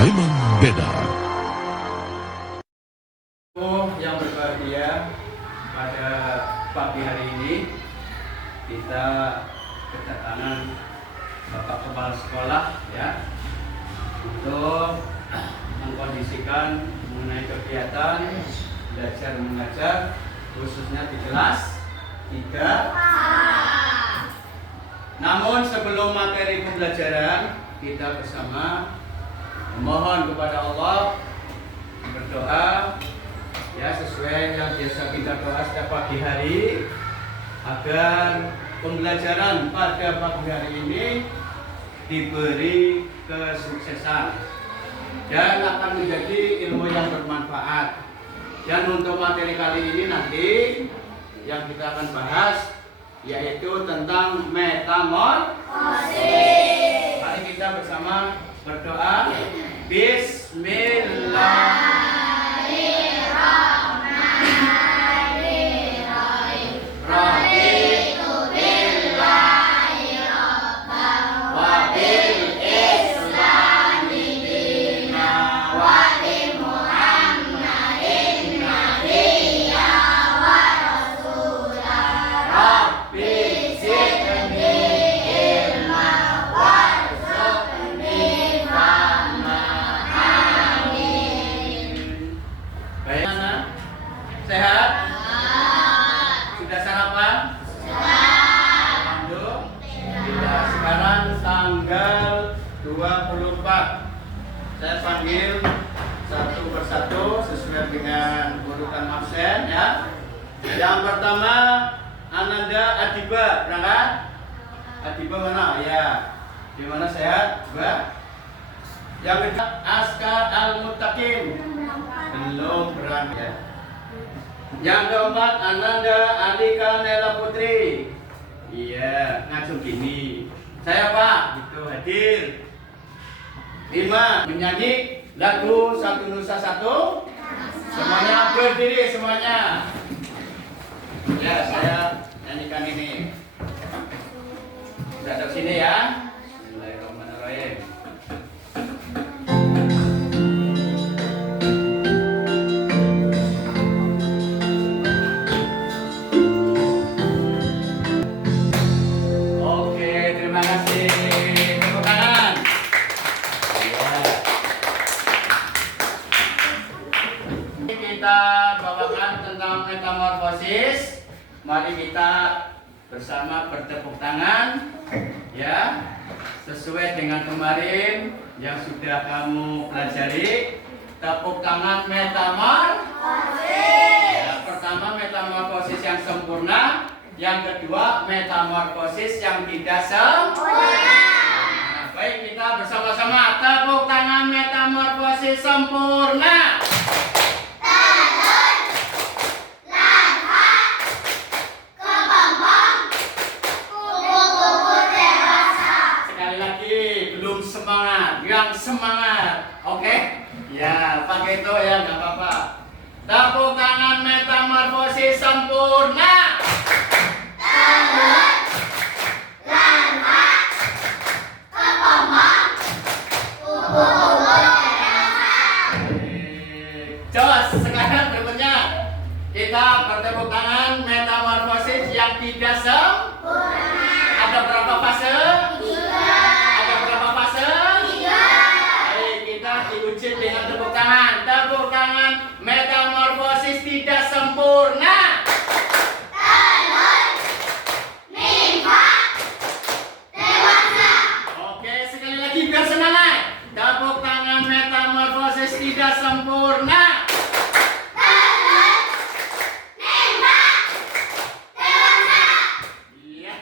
memang beda. Yang berbahagia, pada pagi hari ini kita kedatangan Bapak Kepala Sekolah ya untuk mengkondisikan mengenai kegiatan belajar mengajar khususnya di kelas 3. Namun sebelum materi pembelajaran, kita bersama memohon kepada Allah, berdoa ya sesuai yang biasa kita doa setiap pagi hari, agar pembelajaran pada pagi hari ini diberi kesuksesan dan akan menjadi ilmu yang bermanfaat. Dan untuk materi kali ini nanti yang kita akan bahas yaitu tentang metamorfosis. Mari kita bersama berdoa. Bismillahirrahmanirrahim. Raditu billahi rabban wa bil islami dinan wa bi Muhammadin nabiyya wa rasulah. Rabbi zidni ilma warzuqni fahma. Amin. Baik, anak sehat? Sudah sarapan? Alhamdulillah. Sekarang tanggal 24. Saya panggil satu persatu sesuai dengan urutan absen ya. Yang pertama Ananda Adiba, berangkat? Adiba mana? Ya. Di mana sehat? Mbak? Yang kedua Aska Al-Muttaqin, belum berangkat ya. Yang keempat Ananda Alika Nela Putri. Iya, ngajung gini. Saya Pak, gitu hadir. 5. Menyanyi lagu Satu Nusa Satu. Semuanya berdiri semuanya. Ya, saya nyanyikan ini. Datang sini ya. Bismillahirrahmanirrahim. Oke, terima kasih. Tepuk tangan. Ya. Kita bawakan tentang metamorfosis. Mari kita bersama bertepuk tangan ya, sesuai dengan kemarin yang sudah kamu pelajari. Tepuk tangan metamorfosis ya, pertama metamorfosis yang sempurna, yang kedua metamorfosis yang tidak sempurna. Nah, baik, kita bersama-sama tepuk tangan metamorfosis sempurna. Yang semangat, oke? Ya, pakai itu ya, nggak apa-apa. Tepuk tangan metamorfosis sempurna. Jos, sekarang berikutnya kita bertepuk tangan metamorfosis yang tidak sempurna. Ada berapa fase? Diuji dengan tepuk tangan. Tepuk tangan metamorfosis tidak sempurna. Oke, sekali lagi biar semangat. Tepuk tangan metamorfosis tidak sempurna. Iya.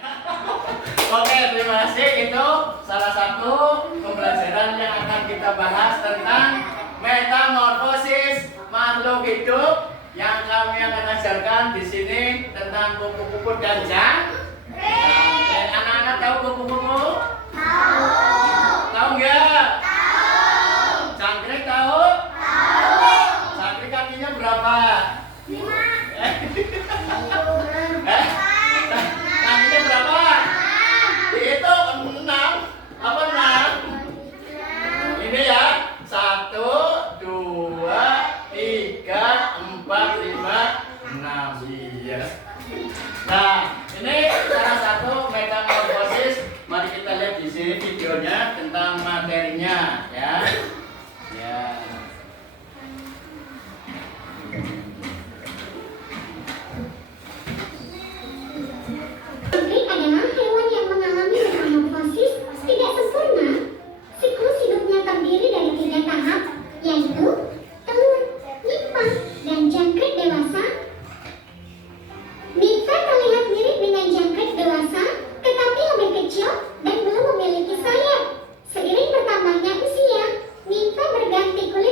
Oke, terima kasih. Itu salah satu pembelajaran yang akan kita bahas tentang metamorfosis makhluk hidup, yang kami akan ajarkan di sini tentang kupu-kupu dan jangkrik. Anak-anak tahu kupu-kupu? Tahu. Tahu nggak? Tahu. Jangkrik tahu? Tahu. Jangkrik kakinya berapa? 5. Kakinya berapa? Itu 6. Apa 6? Ini ya. 1 videonya tentang materinya ya. Ya. Jangkrik adalah hewan yang mengalami metamorfosis tidak sempurna. Siklus hidupnya terdiri dari 3 tahap, yaitu telur, nimfa, dan jangkrik dewasa. Nimfa terlihat mirip dengan jangkrik dewasa, tetapi lebih kecil dan belum memiliki sayap. Seiring bertambahnya usia, nimfa berganti kulit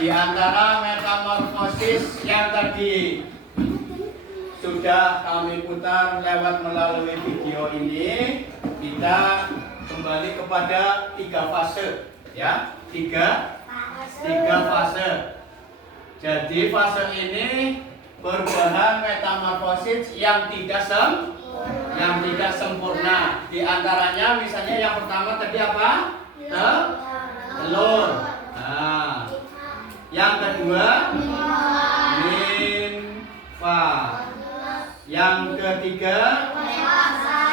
Di antara metamorfosis yang tadi sudah kami putar lewat melalui video ini, kita kembali kepada 3 fase, ya, tiga fase. Jadi fase ini perubahan metamorfosis yang tidak sempurna. Di antaranya misalnya yang pertama tadi apa? Telur. Nah, yang kedua nimfa. Yang ketiga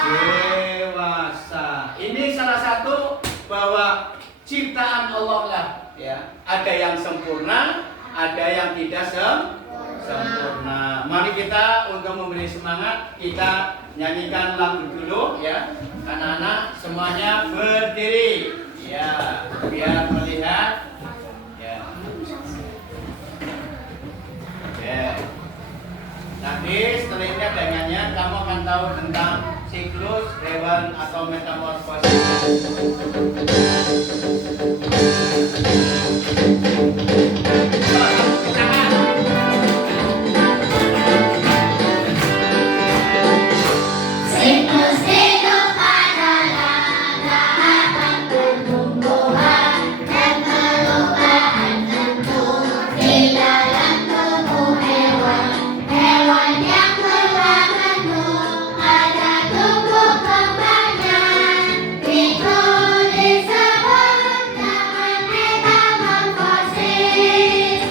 dewasa. Ini salah satu bahwa ciptaan Allah lah, ya. Ada yang sempurna, ada yang tidak sempurna. Mari kita untuk memberi semangat, kita nyanyikan lagu dulu, ya. Anak-anak semuanya berdiri, ya, biar melihat, ya. Ya. Nanti setelah ini ada nyanyian, kamu akan tahu tentang siklus hewan atau metamorfosis. Siklus hidup adalah tahapan pertumbuhan dan perubahan tentu di dalam tubuh hewan. Hewan yang berubah bentuk pada tumbuh kembangnya, itu disebut dengan metamorfosis.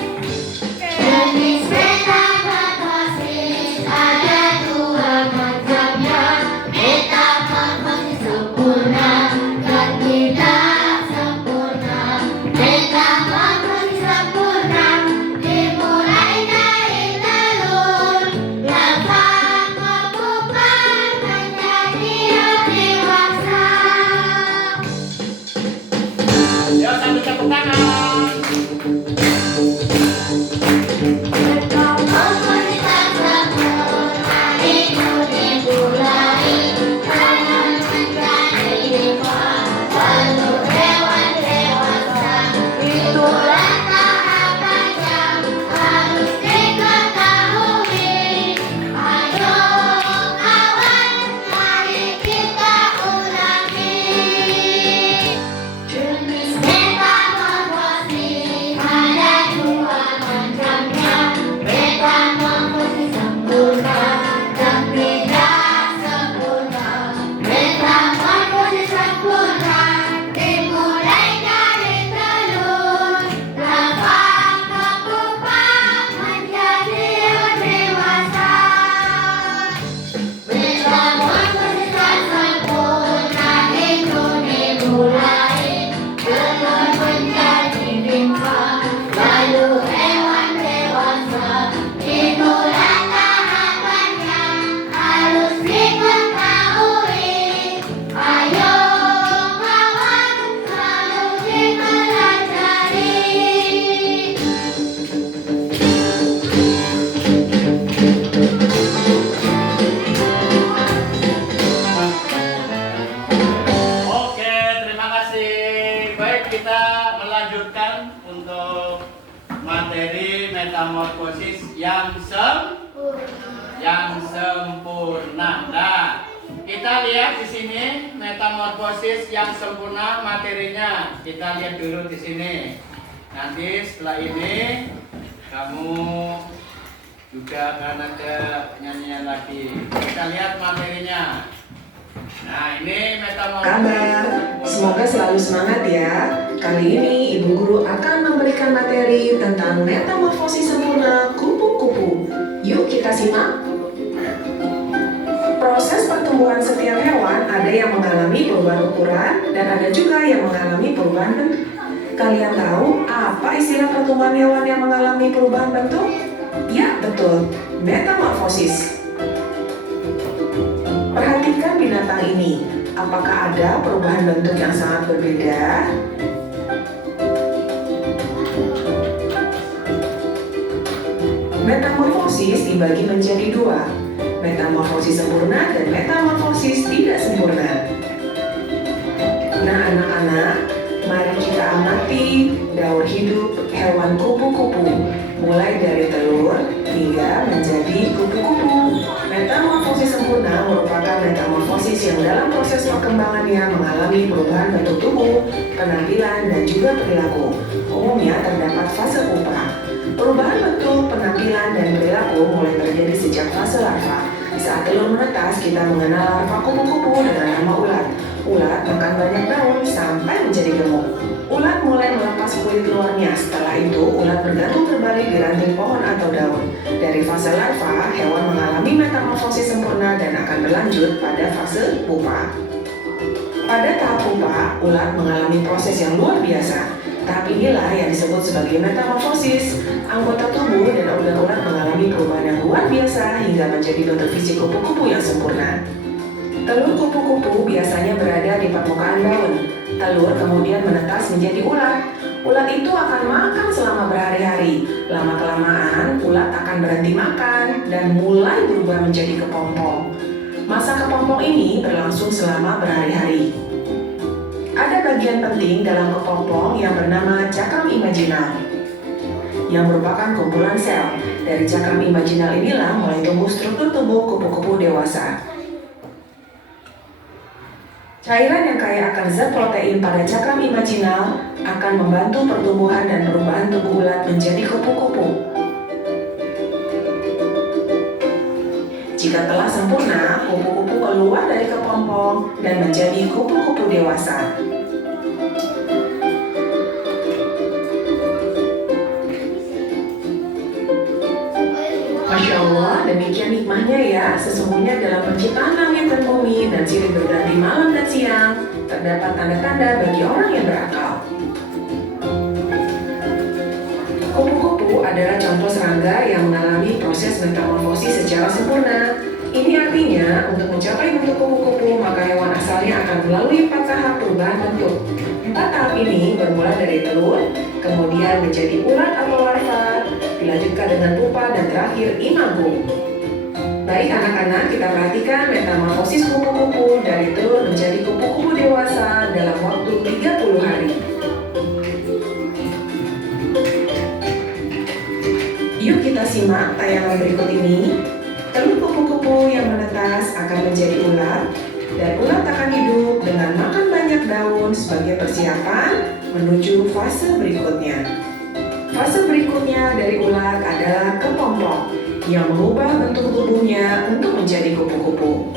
Jenis metamorfosis ada 2 macamnya, metamorfosis sempurna dan tidak sempurna. Metamorfosis sempurna dimulai dari telur, larva berkembang menjadi dewasa. Ya, sambil tepuk tangan. Metamorfosis sempurna itu dimulai dengan menjadi hewan, lalu hewan dewasa. Itulah tahapan yang harus diketahui. Ayo kawan, mari kita ulangi. Jenis metamorfosis ada 2 macamnya, metamorfosis sempurna dan tidak sempurna. Metamorfosis sempurna dimulai dari telur, larva berkembang menjadi dewasa. Metamorfosis sempurna itu dimulai telur menjadi nimfa, lalu hewan dewasa. Itulah tahapan yang harus diketahui. Ayo kawan, selalu dipelajari. Oke, terima kasih. Baik, kita melanjutkan untuk materi metamorfosis yang sempurna. Nah, kita lihat di sini metamorfosis yang sempurna materinya. Kita lihat dulu di sini. Nanti setelah ini kamu juga akan ada nyanyian lagi. Kita lihat materinya. Nah, ini metamorfosis. Kabar, semoga selalu semangat ya. Kali ini Ibu Guru akan memberikan materi tentang metamorfosis sempurna kupu-kupu. Yuk kita simak. Proses pertumbuhan setiap hewan ada yang mengalami perubahan ukuran dan ada juga yang mengalami perubahan bentuk. Kalian tahu apa istilah pertumbuhan hewan yang mengalami perubahan bentuk? Ya, betul, metamorfosis. Perhatikan binatang ini. Apakah ada perubahan bentuk yang sangat berbeda? Metamorfosis dibagi menjadi 2, metamorfosis sempurna dan metamorfosis tidak sempurna. Nah anak-anak, mari kita amati daur hidup hewan kupu hingga menjadi kupu-kupu. Metamorfosis sempurna merupakan metamorfosis yang dalam proses perkembangannya mengalami perubahan bentuk tubuh, penampilan, dan juga perilaku. Umumnya terdapat fase pupa. Perubahan bentuk, penampilan, dan perilaku mulai terjadi sejak fase larva. Saat telur menetas, kita mengenal larva kupu-kupu dengan nama ulat. Ulat makan banyak daun sampai menjadi gemuk. Ulat mulai melepas kulit luarnya. Setelah itu, ulat bergantung terbalik di ranting pohon atau daun. Dari fase larva, hewan mengalami metamorfosis sempurna dan akan berlanjut pada fase pupa. Pada tahap pupa, ulat mengalami proses yang luar biasa. Tahap inilah yang disebut sebagai metamorfosis. Anggota tubuh dan organ ulat mengalami perubahan yang luar biasa hingga menjadi bentuk fisik kupu-kupu yang sempurna. Telur kupu-kupu biasanya berada di permukaan daun. Telur kemudian menetas menjadi ulat. Ulat itu akan makan selama berhari-hari. Lama-kelamaan, ulat akan berhenti makan dan mulai berubah menjadi kepompong. Masa kepompong ini berlangsung selama berhari-hari. Ada bagian penting dalam kepompong yang bernama cakram imaginal, yang merupakan kumpulan sel. Dari cakram imaginal inilah mulai tumbuh struktur tubuh kupu-kupu dewasa. Cairan yang kaya akan zat protein pada cakram imaginal akan membantu pertumbuhan dan perubahan tubuh ulat menjadi kupu-kupu. Jika telah sempurna, kupu-kupu keluar dari kepompong dan menjadi kupu-kupu dewasa. Masya Allah, demikian hikmahnya ya. Sesungguhnya dalam penciptaan langit dan bumi dan silih berganti malam dan siang, terdapat tanda-tanda bagi orang yang berakal. Kupu-kupu adalah contoh serangga yang mengalami proses metamorfosis secara sempurna. Ini artinya, untuk mencapai bentuk kupu-kupu, maka hewan asalnya akan melalui 4 tahap perubahan bentuk. 4 tahap ini bermula dari telur, kemudian menjadi ulat atau larva, dilanjutkan dengan pupa, dan terakhir imago. Baik anak-anak, kita perhatikan metamorfosis kupu-kupu dari telur menjadi kupu-kupu dewasa dalam waktu 30 hari. Yuk kita simak tayangan berikut ini. Telur kupu-kupu yang menetas akan menjadi ulat, dan ulat akan hidup dengan makan banyak daun sebagai persiapan menuju fase berikutnya. Fase berikutnya dari ulat adalah kepompong, yang mengubah bentuk tubuhnya untuk menjadi kupu-kupu.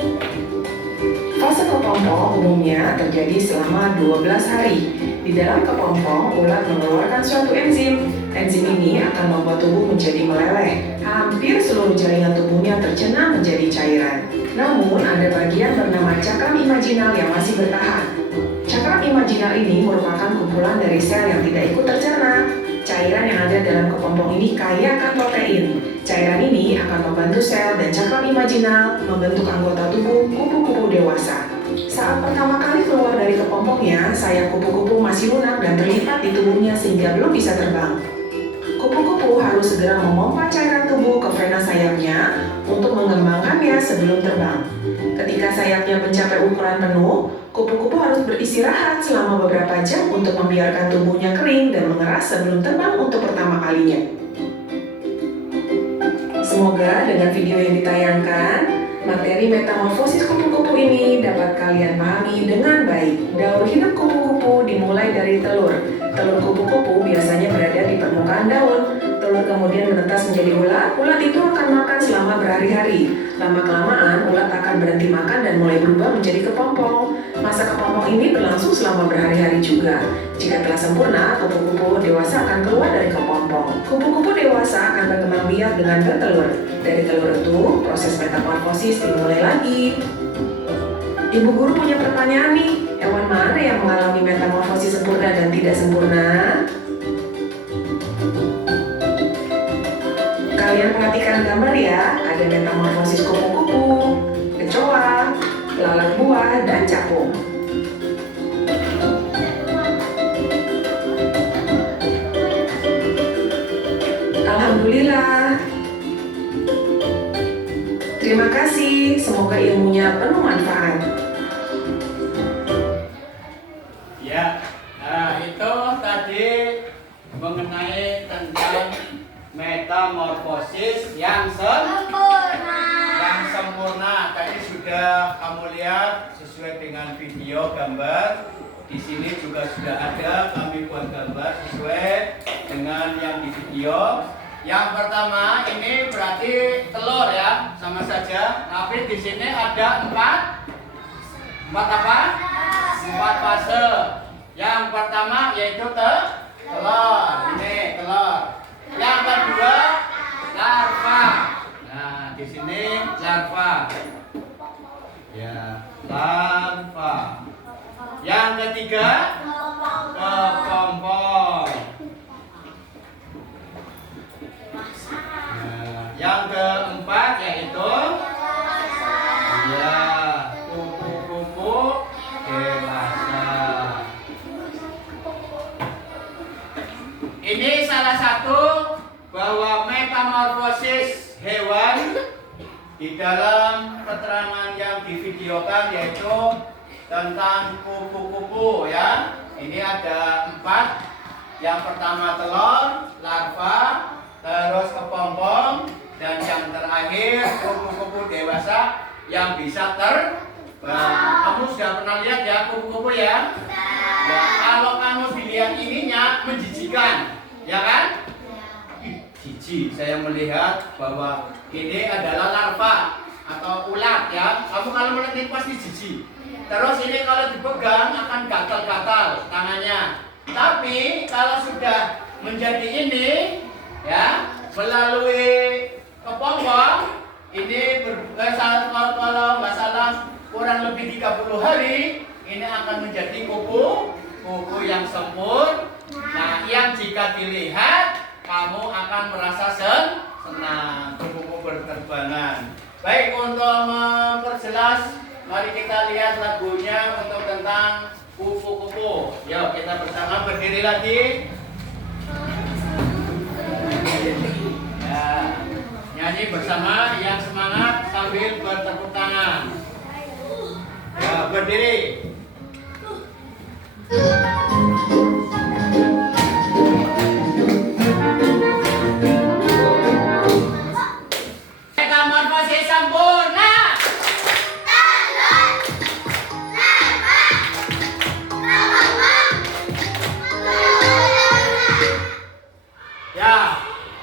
Fase kepompong umumnya terjadi selama 12 hari. Di dalam kepompong, ulat mengeluarkan suatu enzim. Enzim ini akan membuat tubuh menjadi meleleh. Hampir seluruh jaringan tubuhnya tercena menjadi cairan. Namun, ada bagian bernama cakram imaginal yang masih bertahan. Cakram imaginal ini merupakan kumpulan dari sel yang tidak ikut tercerna. Cairan yang ada dalam kepompong ini kaya akan protein. Cairan ini akan membantu sel dan cakram imaginal membentuk anggota tubuh kupu-kupu dewasa. Saat pertama kali keluar dari kepompongnya, sayap kupu-kupu masih lunak dan terlipat di tubuhnya sehingga belum bisa terbang. Kupu-kupu harus segera memompa cairan tubuh ke vena sayapnya untuk mengembangkannya sebelum terbang. Ketika sayapnya mencapai ukuran penuh, kupu-kupu harus beristirahat selama beberapa jam untuk membiarkan tubuhnya kering dan mengeras sebelum terbang untuk pertama kalinya. Semoga dengan video yang ditayangkan, materi metamorfosis kupu-kupu ini dapat kalian pahami dengan baik. Daur hidup kupu-kupu dimulai dari telur. Telur kupu-kupu biasanya berada di permukaan daun. Telur kemudian menetas menjadi ulat. Ulat itu akan makan selama berhari-hari. Lama-kelamaan, ulat akan berhenti makan dan mulai berubah menjadi kepompong. Masa kepompong ini berlangsung selama berhari-hari juga. Jika telah sempurna, kupu-kupu dewasa akan keluar dari kepompong. Kupu-kupu dewasa akan berkembang biak dengan bertelur. Dari telur itu, proses metamorfosis dimulai lagi. Ibu guru punya pertanyaan nih, hewan mana yang mengalami metamorfosis sempurna dan tidak sempurna? Kalian perhatikan gambar ya, ada metamorfosis kupu-kupu, kecoa, lalat buah, dan capung. Alhamdulillah. Terima kasih, semoga ilmunya penuh manfaat. Ya, nah itu tadi mengenai tentang metamorfosis yang sempurna. Tadi sudah kamu lihat sesuai dengan video gambar. Di sini juga sudah ada kami buat gambar sesuai dengan yang di video. Yang pertama ini berarti telur ya, sama saja. Tapi di sini ada empat apa? 4 fase. Yang pertama yaitu telur. Ini telur. Yang kedua larva. Nah, di sini larva. Ya, larva. Yang ketiga kepompong. Nah, yang keempat yaitu ya kupu-kupu dewasa. Ini salah satu bahwa metamorfosis hewan di dalam keterangan yang divideokan yaitu tentang kupu-kupu ya. Ini ada 4. Yang pertama telur, larva, terus kepompong, dan yang terakhir kupu-kupu dewasa yang bisa terbang. Kamu sudah pernah lihat ya kupu-kupu ya? Ya, kalau kamu dilihat ininya menjijikan, ya kan? Jijik. Saya melihat bahwa ini adalah larva atau ulat ya. Kamu kalau melihat ini pasti jijik. Terus ini kalau dipegang akan gatal-gatal tangannya. Tapi kalau sudah menjadi ini ya, melalui kepompong ini kalau nggak salah kurang lebih 30 hari ini akan menjadi kupu yang sempurna. Nah, yang jika dilihat kamu akan merasa senang, kupu berterbangan. Baik, untuk memperjelas, mari kita lihat lagunya untuk tentang kupu-kupu. Yuk kita bersama berdiri lagi. Ya, nyanyi bersama yang semangat sambil bertepuk tangan. Ya, berdiri. Metamorfosis sempurna. Ya,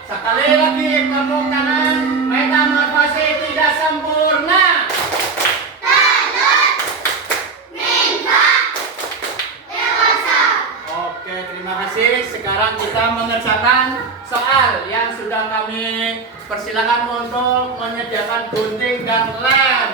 sekali lagi tepuk tangan. Metamorfosis tidak sempurna. Oke, terima kasih. Sekarang kita mengerjakan soal yang sudah kami persilakan untuk menyediakan gunting dan lem.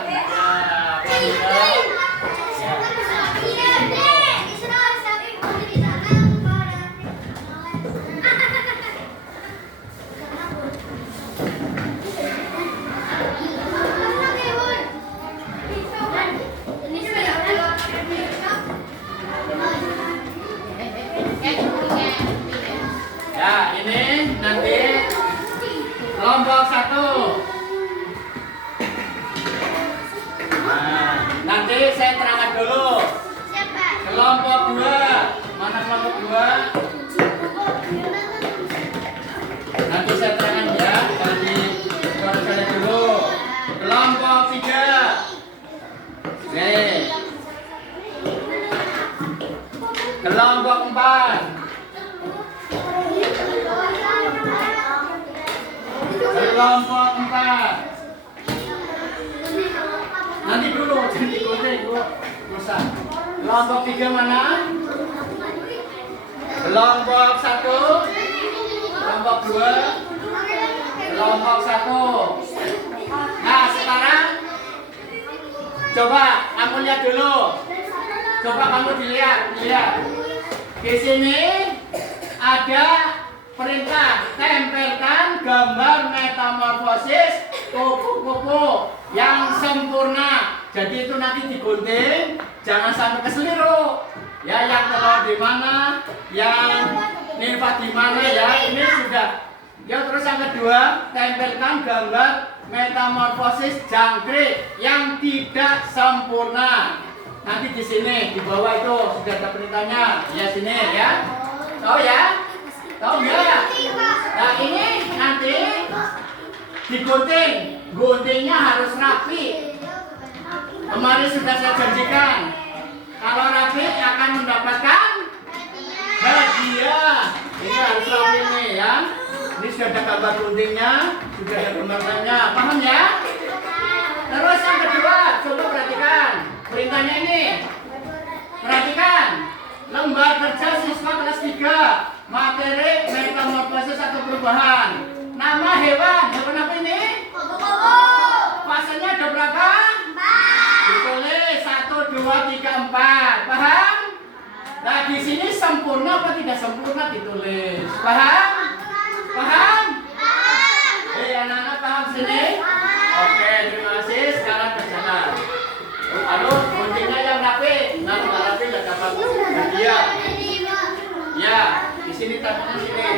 Ya, ini nanti kelompok 1. Nah, nanti saya terangkan dulu. Kelompok 2. Mana kelompok 2? Nanti saya terangkan ya. Tadi saya dulu. Kelompok 3. Oke. Kelompok 4. Kelompok 4. Nanti dulu, jangan dikunting, rusak. Kelompok 3 mana? Kelompok 1. Kelompok 2. Kelompok 1. Nah, sekarang coba kamu lihat dulu. Coba kamu lihat. Di sini ada perintah tempelkan gambar metamorfosis kupu-kupu yang sempurna. Jadi itu nanti digunting, jangan sampai keseliru. Ya, yang telur di mana, yang nimfa di mana ya, ini sudah. Ya, terus yang kedua, tempelkan gambar metamorfosis jangkrik yang tidak sempurna. Nanti di sini di bawah itu sudah ada perintahnya. Ya, sini ya. Tahu ya? Tahu enggak? Nah, ini digunting. Guntingnya harus rapi. Kemarin sudah saya janjikan, kalau rapi akan mendapatkan hadiah. Ini harus rapi nih ya. Ini sudah ada gambar guntingnya, sudah ada gambarnya, paham ya? Terus yang kedua, coba perhatikan perintahnya ini. Perhatikan, lembar kerja siswa kelas 3, materi metamorfosis atau perubahan. Nama hewan apa ini? Fasenya ada berapa? Ditulis 1, 2, 3, 4. Paham? Nah di sini sempurna apa tidak sempurna ditulis. Paham? Paham? Anak-anak paham sini? Oke, terima kasih. Sekarang berjalan. Aduh, guntingnya yang rapi. Nah, kalau rapi nggak dapat hadiah. Ya, di sini taruhnya sini.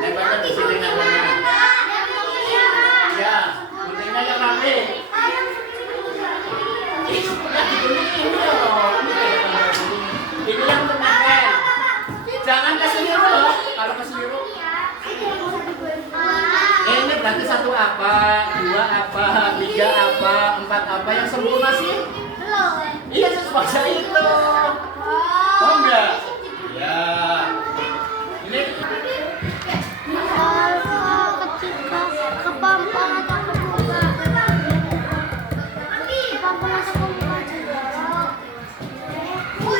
Lembarnya di sini namanya. Ya, guntingnya yang rapi. Ini yang untuk nempel. Jangan keseliru loh. Kalau keseliru. Ini berarti 1 apa, 2 apa, 3 apa, 4 apa yang sempurna sih? Iya sesuai itu. Oh enggak? Ya. Ini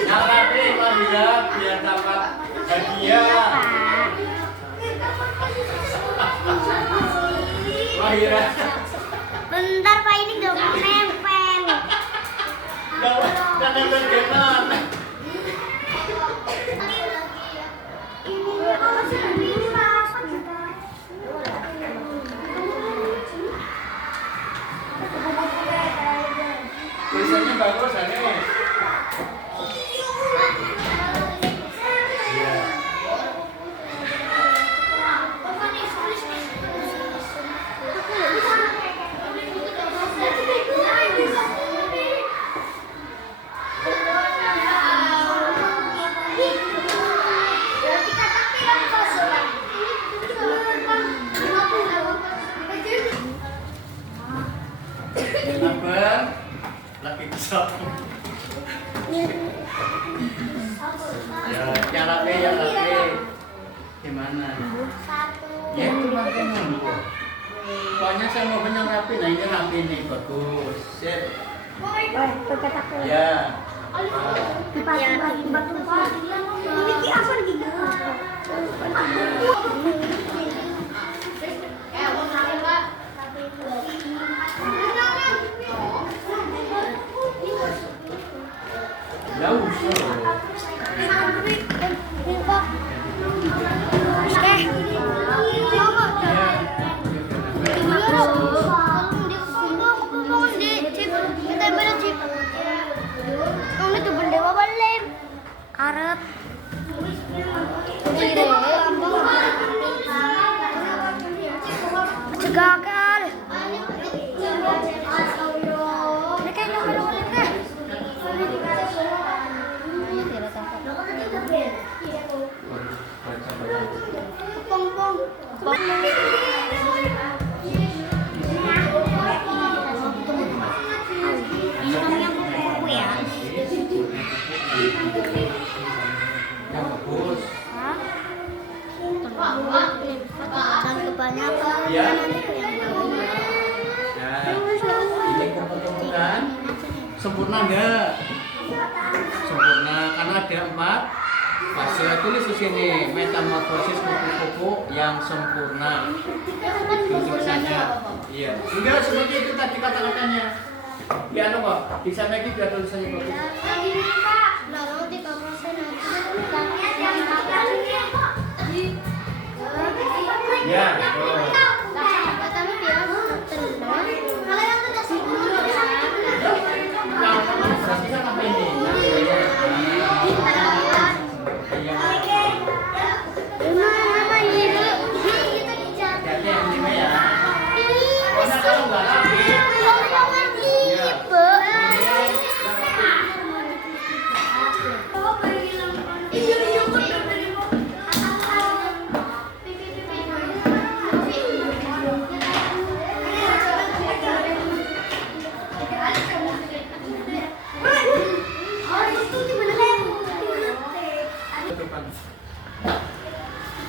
yang rapi biar dapat hadiah. Mahira. Bentar Pak, ini gak mau nempel. Gak nempel genan. Tulisannya bagus aneh. Abang lagi kesel. Ya, yang rapi. Gimana? Ya itu makanya. Pokoknya saya mau yang rapi. Nah ini rapi nih, bagus. Sip. Ya. Ini apa gitu? Ya usah. Arab. Segakal. Ini kayak nggak boleh deh. Pong-pong. Namanya kuku ya. Yang bagus. Dan kebanyakan. Ya. Ini kumpul kan? Sempurna enggak? Sempurna karena ada 4 fase. Tulis di sini metamorfosis kupu-kupu yang sempurna. Tulisannya. Iya. Enggak seperti itu tadi kata-katanya. Ya anu kok. Di sana iki biar tulisannya bagus. Ya, betul. Kan apa ini? Jadi yang ini ya. Pokoknya kalau nggak rapi, ya.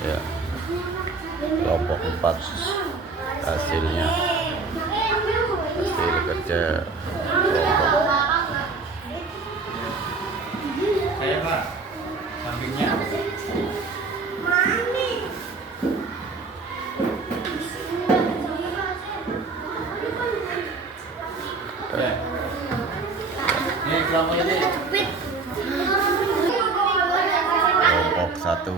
Ya, kelompok 4 hasilnya, hasil kerja kelompok. Saya Pak, sampingnya. Ya. Ini kelompok ini. Kelompok 1.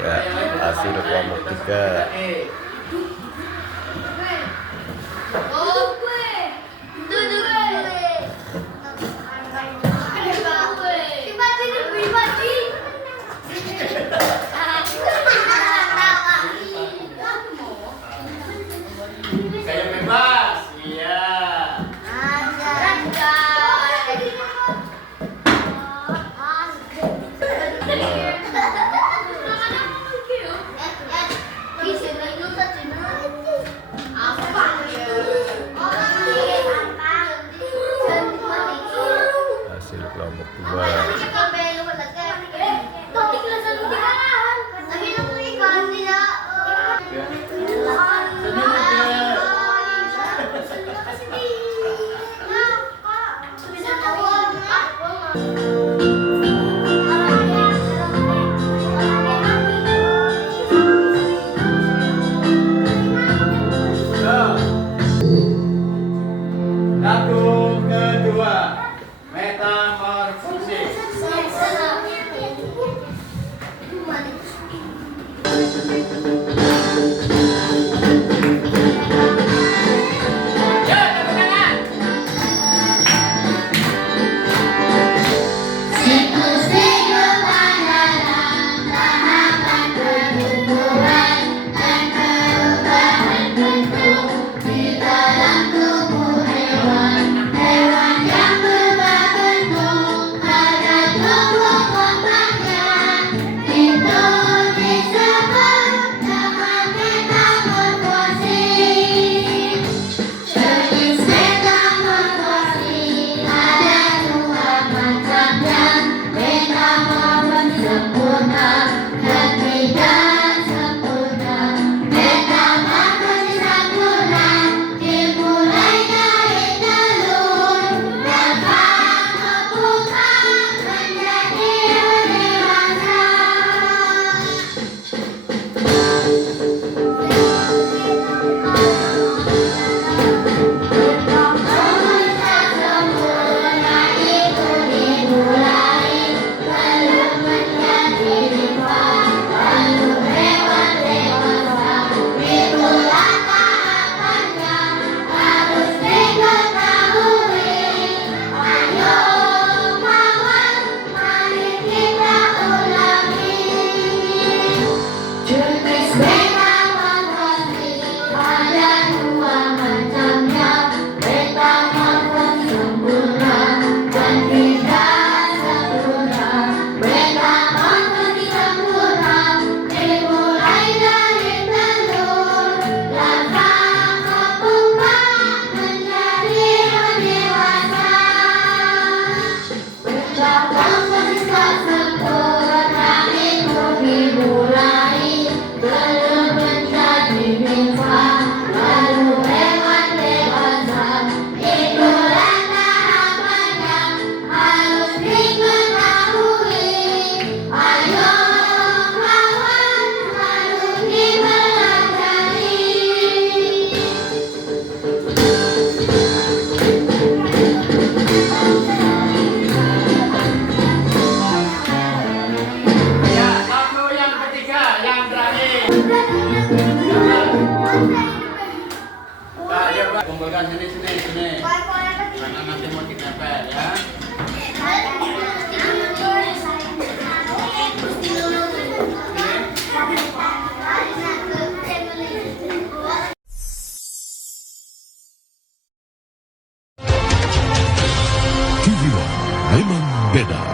Ya, hasil kelompok 3. Kayak bebas, iya. Hasil kelompok 2. Lagu kedua, metamorfosis. Ya, tepuk tangan. Siklus kehidupan dalam tahapan pertumbuhan dan perubahan bentuk di dalam tubuh hewan. Hewan yang berubah bentuk pada kelompok keempatnya itu disebut dengan metamorfosis. Jenis metamorfosis ada dua macamnya, metamorfosis sempurna dan tidak sempurna. Metamorfosis sempurna dimulai dari telur, larva berkembang menjadi dewasa. Sempurna itu dimulai, lalu menjadi limpa, lalu hewan dewasa. Itulah tahapannya, harus diketahui. Ayo kawan, mari kita ulangi. Jenis metamorfosis ada dua macamnya, metamorfosis sempurna dan tidak sempurna. Metamorfosis sempurna dimulai dari telur, larva berkembang menjadi dewasa. Metamorfosis tak sempurna itu dimulai, telur menjadi nimfa, lalu hewan dewasa. Itulah tahapannya, harus diketahui. Ayo kawan, harus dipelajari. Ya, lagu yang ketiga, yang terakhir. Pak, ya Pak, kumpulkan sini. Karena nanti mau ditempel ya. berbeda.